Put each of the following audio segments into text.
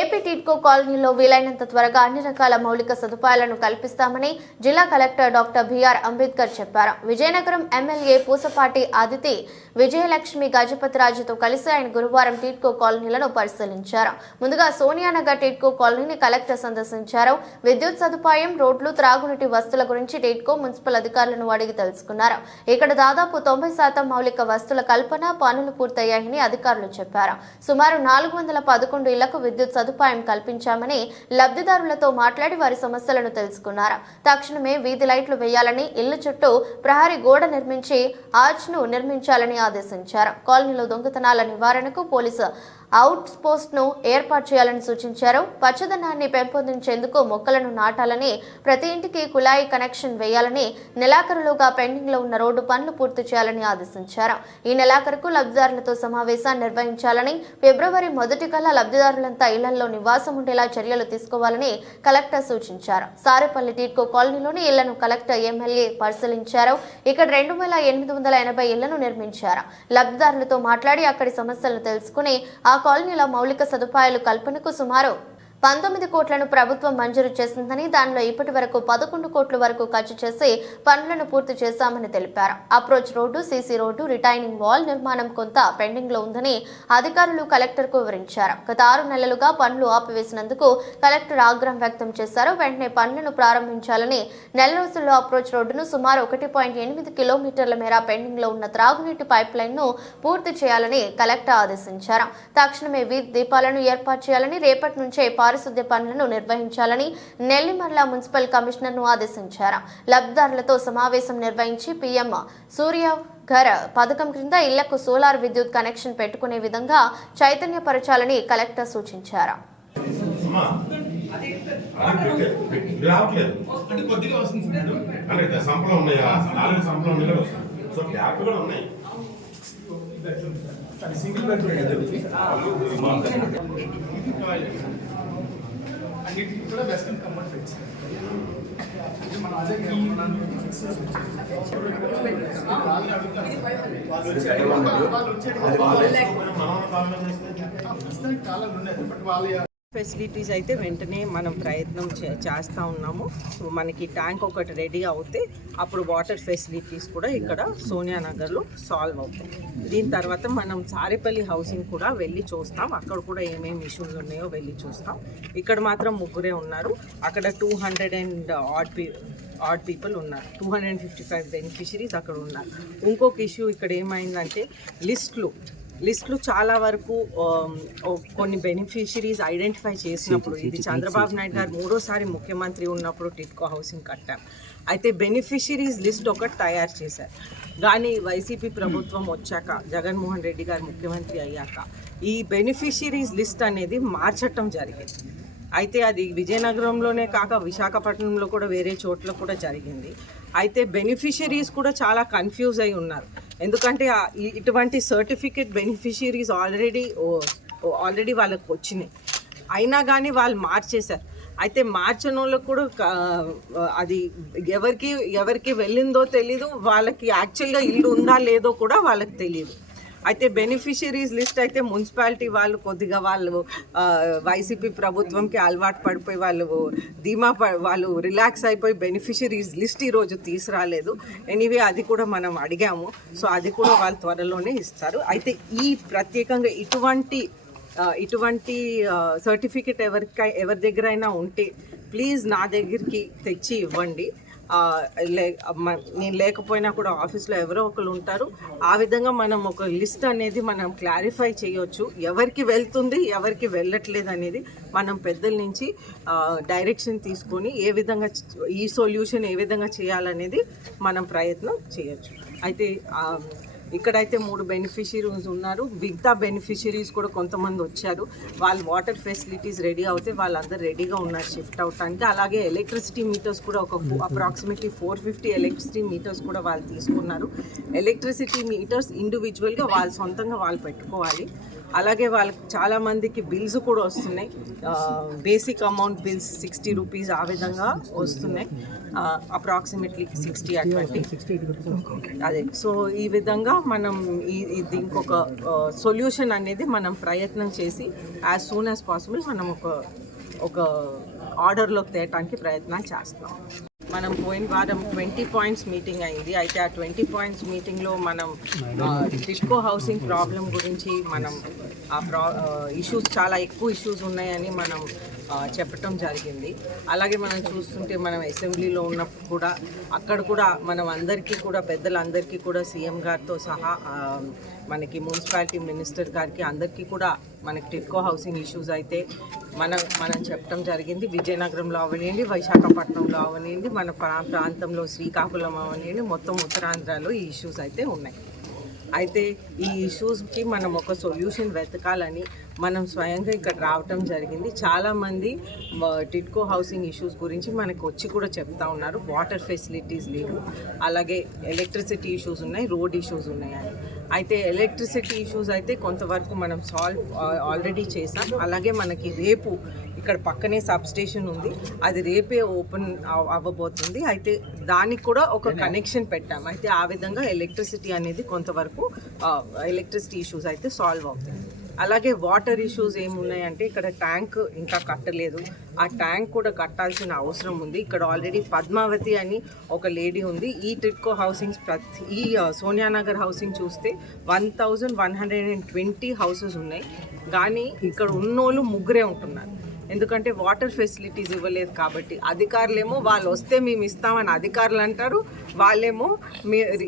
AP TIDCO కాలనీలో వీలైనంత త్వరగా అన్ని రకాల మౌలిక సదుపాయాలను కల్పిస్తామని జిల్లా కలెక్టర్ డాక్టర్ బిఆర్ అంబేద్కర్ చెప్పారు. విజయనగరం ఎమ్మెల్యే పూసపాటి అదితి విజయలక్ష్మి గజపతిరాజుతో కలిసి ఆయన గురువారం టిడ్కో కాలనీలను పరిశీలించారు. ముందుగా సోనియానగర్ టిడ్కో కాలనీని కలెక్టర్ సందర్శించారు. విద్యుత్ సదుపాయం, రోడ్లు, త్రాగునీటి వస్తువుల గురించి టిడ్కో మున్సిపల్ అధికారులను అడిగి తెలుసుకున్నారు. ఇక్కడ దాదాపు 90% మౌలిక వస్తువుల కల్పన పనులు పూర్తయ్యాయని అధికారులు చెప్పారు. సుమారు 411 ఇళ్లకు విద్యుత్ సదుపాయం కల్పించామని లబ్ధిదారులతో మాట్లాడి వారి సమస్యలను తెలుసుకున్నారు. తక్షణమే వీధి లైట్లు వేయాలని, ఇళ్ల చుట్టూ ప్రహరీ గోడ నిర్మించి ఆర్చ్ను నిర్మించాలని ఆదేశించారు. కాలనీలో దొంగతనాల నివారణకు పోలీసు అవుట్ పోస్ట్ ను ఏర్పాటు చేయాలని సూచించారు. పచ్చదనాన్ని పెంపొందించేందుకు మొక్కలను నాటాలని, ప్రతి ఇంటికి కుళాయి కనెక్షన్ వేయాలని, నెలాఖరులోగా పెండింగ్ లో ఉన్న రోడ్డు పనులు పూర్తి చేయాలని ఆదేశించారు. ఈ నెలాఖరుకు లబ్ధిదారులతో సమావేశాన్ని నిర్వహించాలని, ఫిబ్రవరి 1 కల్లా లబ్ధిదారులంతా ఇళ్లలో నివాసం ఉండేలా చర్యలు తీసుకోవాలని కలెక్టర్ సూచించారు. సారేపల్లి టిడ్కో కాలనీలోని ఇళ్లను కలెక్టర్ ఎమ్మెల్యే పరిశీలించారు. ఇక్కడ 2880 ఇళ్లను నిర్మించారు. లబ్ధిదారులతో మాట్లాడి అక్కడి సమస్యలను తెలుసుకుని ఆ కాలనీల మౌలిక సదుపాయాలు కల్పనకు సుమారు 19 కోట్లను ప్రభుత్వం మంజూరు చేసిందని, దానిలో ఇప్పటి వరకు 11 కోట్ల వరకు ఖర్చు చేసి పనులను పూర్తి చేశామని తెలిపారు. Approach road, CC road, retaining wall నిర్మాణం కొంత పెండింగ్ లో ఉందని అధికారులు కలెక్టర్ కు వివరించారు. గత 6 నెలలుగా పనులు ఆపివేసినందుకు కలెక్టర్ ఆగ్రహం వ్యక్తం చేశారు. వెంటనే పనులను ప్రారంభించాలని, నెల రోజుల్లో అప్రోచ్ రోడ్డును సుమారు 1.8 కిలోమీటర్ల మేర పెండింగ్ లో ఉన్న త్రాగునీటి పైప్ లైన్ ను పూర్తి చేయాలని కలెక్టర్ ఆదేశించారు. తక్షణమే వీధి దీపాలను ఏర్పాటు చేయాలని, రేపటి నుంచే పారిశుద్ధ్య పనులను నిర్వహించాలని నెల్లిమర్ల మున్సిపల్ కమిషనర్ ను ఆదేశించారు. లబ్ధిదారులతో సమావేశం నిర్వహించి పీఎం సూర్యఘర్ పథకం క్రింద ఇళ్లకు సోలార్ విద్యుత్ కనెక్షన్ పెట్టుకునే విధంగా చైతన్యపరచాలని కలెక్టర్ సూచించారు. అన్నిటికీ కూడా వెస్టర్న్ కంఫర్ట్ ఫిట్స్ మనం అదే కాలం ఉండేది బట్ వాళ్ళ ఫెసిలిటీస్ అయితే వెంటనే మనం ప్రయత్నం చేస్తూ ఉన్నాము. సో మనకి ట్యాంక్ ఒకటి రెడీ అవుతే అప్పుడు వాటర్ ఫెసిలిటీస్ కూడా ఇక్కడ సోనియానగర్లో సాల్వ్ అవుతాయి. దీని తర్వాత మనం సారేపల్లి హౌసింగ్ కూడా వెళ్ళి చూస్తాం. అక్కడ కూడా ఏమేమి ఇష్యూస్ ఉన్నాయో వెళ్ళి చూస్తాం. ఇక్కడ మాత్రం 3 ఉన్నారు. అక్కడ 200 and ఆడ్ పీపుల్ ఉన్నారు. 255 బెనిఫిషరీస్ అక్కడ ఉన్నారు. ఇంకొక ఇష్యూ ఇక్కడ ఏమైందంటే లిస్టులు చాలా వరకు కొన్ని బెనిఫిషరీస్ ఐడెంటిఫై చేసినప్పుడు, ఇది చంద్రబాబు నాయుడు గారు 3వ ముఖ్యమంత్రి ఉన్నప్పుడు టిడ్కో హౌసింగ్ కట్టాం. అయితే బెనిఫిషరీస్ లిస్ట్ ఒకటి తయారు చేశారు. కానీ వైసీపీ ప్రభుత్వం వచ్చాక, జగన్మోహన్ రెడ్డి గారు ముఖ్యమంత్రి అయ్యాక ఈ బెనిఫిషరీస్ లిస్ట్ అనేది మార్చటం జరిగింది. అయితే అది విజయనగరంలోనే కాక విశాఖపట్నంలో కూడా వేరే చోట్ల కూడా జరిగింది. అయితే బెనిఫిషరీస్ కూడా చాలా కన్ఫ్యూజ్ అయి ఉన్నారు. ఎందుకంటే ఇటువంటి సర్టిఫికేట్ బెనిఫిషరీస్ ఆల్రెడీ వాళ్ళకి వచ్చినాయి. అయినా కానీ వాళ్ళు మార్చేశారు. అయితే మార్చిన వాళ్ళకు కూడా అది ఎవరికి వెళ్ళిందో తెలీదు, వాళ్ళకి యాక్చువల్గా ఇల్లు ఉందా లేదో కూడా వాళ్ళకి తెలియదు. అయితే బెనిఫిషరీస్ లిస్ట్ అయితే మున్సిపాలిటీ వాళ్ళు కొద్దిగా వైసీపీ ప్రభుత్వంకి అలవాటు పడిపోయి వాళ్ళు రిలాక్స్ అయిపోయి బెనిఫిషరీస్ లిస్ట్ ఈరోజు తీసుకురాలేదు. ఎనీవే అది కూడా మనం అడిగాము. సో అది కూడా వాళ్ళు త్వరలోనే ఇస్తారు. అయితే ఈ ప్రత్యేకంగా ఇటువంటి సర్టిఫికెట్ ఎవరి దగ్గరైనా ఉంటే ప్లీజ్ నా దగ్గరికి తెచ్చి ఇవ్వండి. నేను లేకపోయినా కూడా ఆఫీస్లో ఎవరో ఒకరు ఉంటారు. ఆ విధంగా మనం ఒక లిస్ట్ అనేది మనం క్లారిఫై చేయొచ్చు. ఎవరికి వెళ్తుంది, ఎవరికి వెళ్ళట్లేదు అనేది మనం పెద్దల నుంచి డైరెక్షన్ తీసుకొని ఏ విధంగా ఈ సొల్యూషన్ ఏ విధంగా చేయాలనేది మనం ప్రయత్నం చేయొచ్చు. అయితే ఇక్కడైతే 3 బెనిఫిషరీస్ ఉన్నారు. మిగతా బెనిఫిషరీస్ కూడా కొంతమంది వచ్చారు. వాళ్ళు వాటర్ ఫెసిలిటీస్ రెడీ అవుతే వాళ్ళందరూ రెడీగా ఉన్నారు షిఫ్ట్ అవడానికి. అలాగే ఎలక్ట్రిసిటీ మీటర్స్ కూడా అప్రాక్సిమేట్లీ 450 ఎలక్ట్రిసిటీ మీటర్స్ కూడా వాళ్ళు తీసుకున్నారు. ఎలక్ట్రిసిటీ మీటర్స్ ఇండివిజువల్గా వాళ్ళు సొంతంగా వాళ్ళు పెట్టుకోవాలి. అలాగే వాళ్ళకి చాలా మందికి బిల్స్ కూడా వస్తున్నాయి, బేసిక్ అమౌంట్ బిల్స్ 60 రూపీస్ ఆ విధంగా వస్తున్నాయి, అప్రాక్సిమేట్లీ 60 20 అదే. సో ఈ విధంగా మనం దీనికి ఒక సొల్యూషన్ అనేది మనం ప్రయత్నం చేసి యాజ్ సూన్ యాజ్ పాసిబుల్ మనం ఒక ఆర్డర్లోకి తేయడానికి ప్రయత్నం చేస్తాం. మనం పోయిన వారం 20 పాయింట్స్ మీటింగ్ అయింది. అయితే ఆ 20 పాయింట్స్ మీటింగ్లో మనం టిడ్కో హౌసింగ్ ప్రాబ్లం గురించి మనం ఇష్యూస్ చాలా ఎక్కువ ఇష్యూస్ ఉన్నాయని మనం చెప్పటం జరిగింది. అలాగే మనం చూస్తుంటే మనం అసెంబ్లీలో ఉన్నప్పుడు కూడా అక్కడ కూడా మనం అందరికీ కూడా పెద్దలందరికీ కూడా సీఎం గారితో సహా మనకి మున్సిపాలిటీ మినిస్టర్ గారికి అందరికీ కూడా మనకి టిడ్కో హౌసింగ్ ఇష్యూస్ అయితే మనం చెప్పడం జరిగింది. విజయనగరంలో అవనివ్వండి, విశాఖపట్నంలో అవనివ్వండి, మన ప్రాంతంలో శ్రీకాకుళం అవనివ్వండి, మొత్తం ఉత్తరాంధ్రలో ఈ ఇష్యూస్ అయితే ఉన్నాయి. అయితే ఈ ఇష్యూస్కి మనం ఒక సొల్యూషన్ వెతకాలని మనం స్వయంగా ఇక్కడ రావటం జరిగింది. చాలామంది టిడ్కో హౌసింగ్ ఇష్యూస్ గురించి మనకు వచ్చి కూడా చెప్తా ఉన్నారు. వాటర్ ఫెసిలిటీస్ లేవు, అలాగే ఎలక్ట్రిసిటీ ఇష్యూస్ ఉన్నాయి, రోడ్ ఇష్యూస్ ఉన్నాయని. అయితే ఎలక్ట్రిసిటీ ఇష్యూస్ అయితే కొంతవరకు మనం సాల్వ్ ఆల్రెడీ చేసాం. అలాగే మనకి రేపు ఇక్కడ పక్కనే సబ్ స్టేషన్ ఉంది, అది రేపే ఓపెన్ అవ్వబోతుంది. అయితే దానికి కూడా ఒక కనెక్షన్ పెట్టాం. అయితే ఆ విధంగా ఎలక్ట్రిసిటీ అనేది కొంతవరకు ఎలక్ట్రిసిటీ ఇష్యూస్ అయితే సాల్వ్ అవుతాయి. అలాగే వాటర్ ఇష్యూస్ ఏమున్నాయంటే ఇక్కడ ట్యాంక్ ఇంకా కట్టలేదు, ఆ ట్యాంక్ కూడా కట్టాల్సిన అవసరం ఉంది. ఇక్కడ ఆల్రెడీ పద్మావతి అని ఒక లేడీ ఉంది. ఈ టిడ్కో హౌసింగ్స్ ఈ సోనియానగర్ హౌసింగ్ చూస్తే 1120 హౌసెస్ ఉన్నాయి, కానీ ఇక్కడ ఉన్నోళ్ళు ముగ్గురే ఉంటున్నారు. ఎందుకంటే వాటర్ ఫెసిలిటీస్ ఇవ్వలేదు కాబట్టి. అధికారులేమో వాళ్ళు వస్తే మేము ఇస్తామని అధికారులు అంటారు, వాళ్ళేమో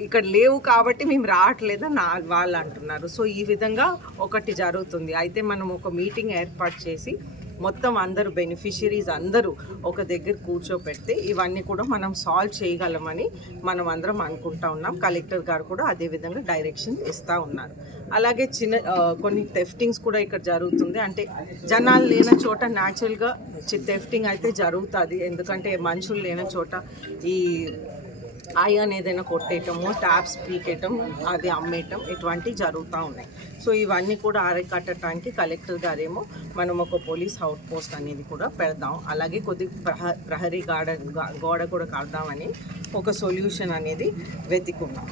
ఇక్కడ లేవు కాబట్టి మేము రావట్లేదని వాళ్ళు అంటున్నారు. సో ఈ విధంగా ఒకటి జరుగుతుంది. అయితే మనం ఒక మీటింగ్ ఏర్పాటు చేసి మొత్తం అందరూ బెనిఫిషరీస్ అందరూ ఒక దగ్గర కూర్చోపెడితే ఇవన్నీ కూడా మనం సాల్వ్ చేయగలమని మనం అందరం అనుకుంటా ఉన్నాం. కలెక్టర్ గారు కూడా అదేవిధంగా డైరెక్షన్ ఇస్తూ ఉన్నారు. అలాగే కొన్ని థెఫ్టింగ్స్ కూడా ఇక్కడ జరుగుతుంది. అంటే జనాలు లేని చోట న్యాచురల్గా థెఫ్టింగ్ అయితే జరుగుతుంది. ఎందుకంటే మనుషులు లేని చోట ఈ ఐరన్ ఏదైనా కొట్టేయటము, ట్యాప్స్ పీకేయటం, అది అమ్మేయటం, ఇటువంటివి జరుగుతూ ఉన్నాయి. సో ఇవన్నీ కూడా అరికట్టడానికి కలెక్టర్ గారేమో మనం ఒక పోలీస్ అవుట్ పోస్ట్ అనేది కూడా పెడదాం, అలాగే కొద్ది ప్రహరీ గోడ కూడా కడదామని ఒక సొల్యూషన్ అనేది వెతుకున్నాం.